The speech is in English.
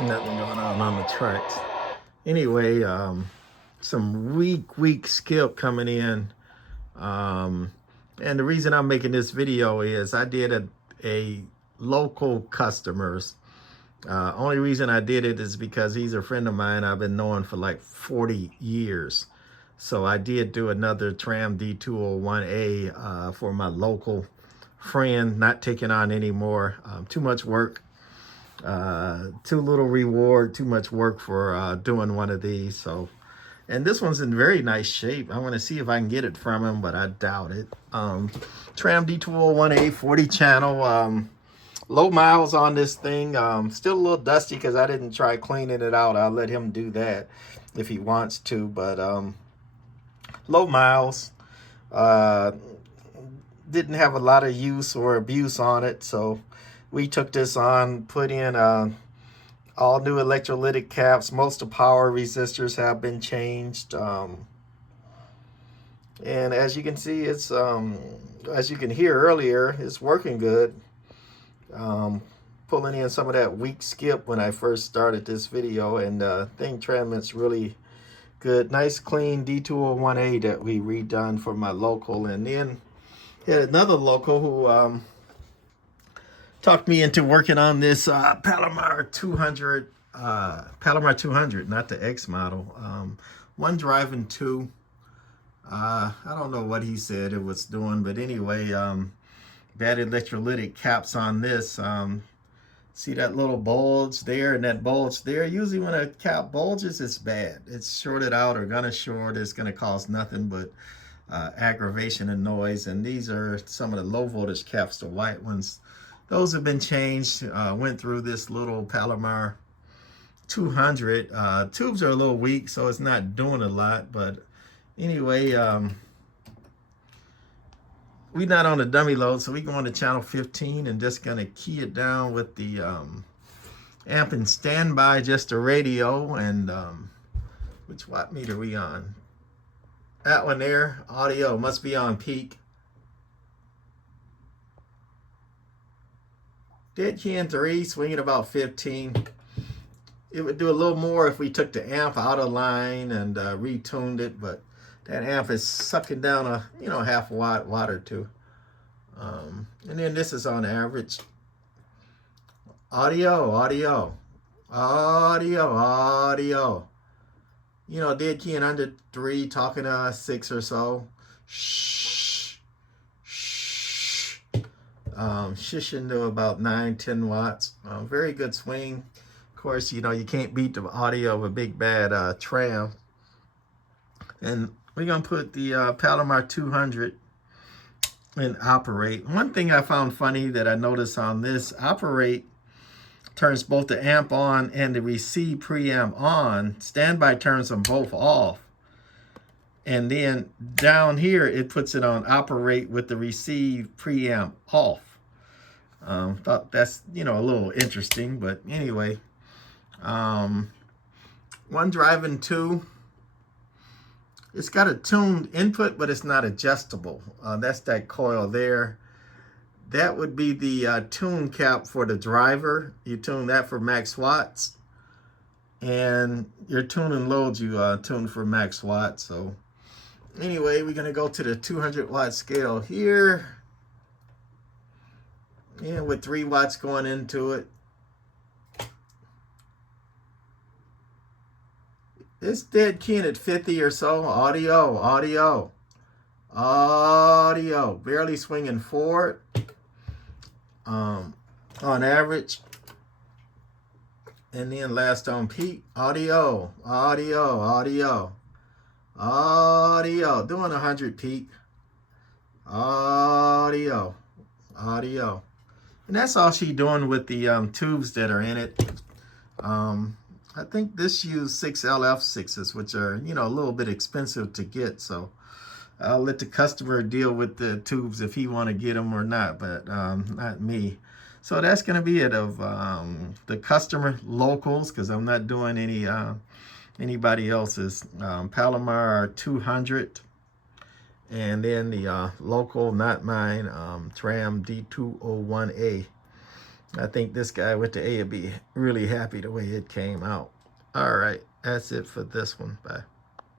Nothing going on the tracks. Anyway, some weak skip coming in. Um, and the reason I'm making this video is I did a local customers. Only reason I did it is because he's a friend of mine I've been knowing for like 40 years. So I did do another Tram D20IA for my local friend, not taking on anymore. Too much work, too little reward, too much work for doing one of these. So, and this one's in very nice shape. I want to see if I can get it from him, but I doubt it. Tram D20IA 40 channel. Low miles on this thing. Still a little dusty because I didn't try cleaning it out. I'll let him do that if he wants to, but low miles. Uh, didn't have a lot of use or abuse on it, so we took this on, put in all new electrolytic caps. Most of the power resistors have been changed. And as you can see, it's as you can hear earlier, it's working good. Pulling in some of that weak skip when I first started this video, and thing transmits really good. Nice clean D20IA that we redone for my local. And then had another local who talked me into working on this Palomar 200, Palomar 200, not the X model. One driving two. I don't know what he said it was doing, but anyway, bad electrolytic caps on this. See that little bulge there and that bulge there? Usually when a cap bulges, it's bad. It's shorted out or gonna short. It's gonna cause nothing but aggravation and noise. And these are some of the low voltage caps, the white ones. Those have been changed. Went through this little Palomar 200. Tubes are a little weak, so it's not doing a lot. But anyway, we're not on a dummy load, so we go on to channel 15 and just gonna key it down with the amp and standby, just a radio. And which watt meter we on? That one there, audio, must be on peak. Dead key in 3, swinging about 15. It would do a little more if we took the amp out of line and retuned it, but that amp is sucking down a half a watt or two. And then this is on average. Audio. Dead key in under 3, talking to 6 or so. Shh. Shishing to about 9-10 watts. Very good swing. Of course, you can't beat the audio of a big bad Tram. And we're gonna put the Palomar 200 in operate. One thing I found funny that I noticed on this, operate turns both the amp on and the receive preamp on. Standby turns them both off. And then down here, it puts it on operate with the receive preamp off. Thought that's, a little interesting, but anyway. One driving two. It's got a tuned input, but it's not adjustable. That's that coil there. That would be the tune cap for the driver. You tune that for max watts. And your tuning loads, you tune for max watts. So anyway, we're going to go to the 200 watt scale here. And with 3 watts going into it. It's dead keying at 50 or so. Audio. Barely swinging forward. On average. And then last on peak. Audio. Doing 100 peak. Audio. And that's all she's doing with the tubes that are in it. I think this used 6 LF6s, which are, a little bit expensive to get. So I'll let the customer deal with the tubes if he want to get them or not, but not me. So that's going to be it of the customer locals, because I'm not doing any anybody else's. Palomar 200. And then the local, not mine, Tram D20IA. I think this guy with the A would be really happy the way it came out. All right, that's it for this one. Bye.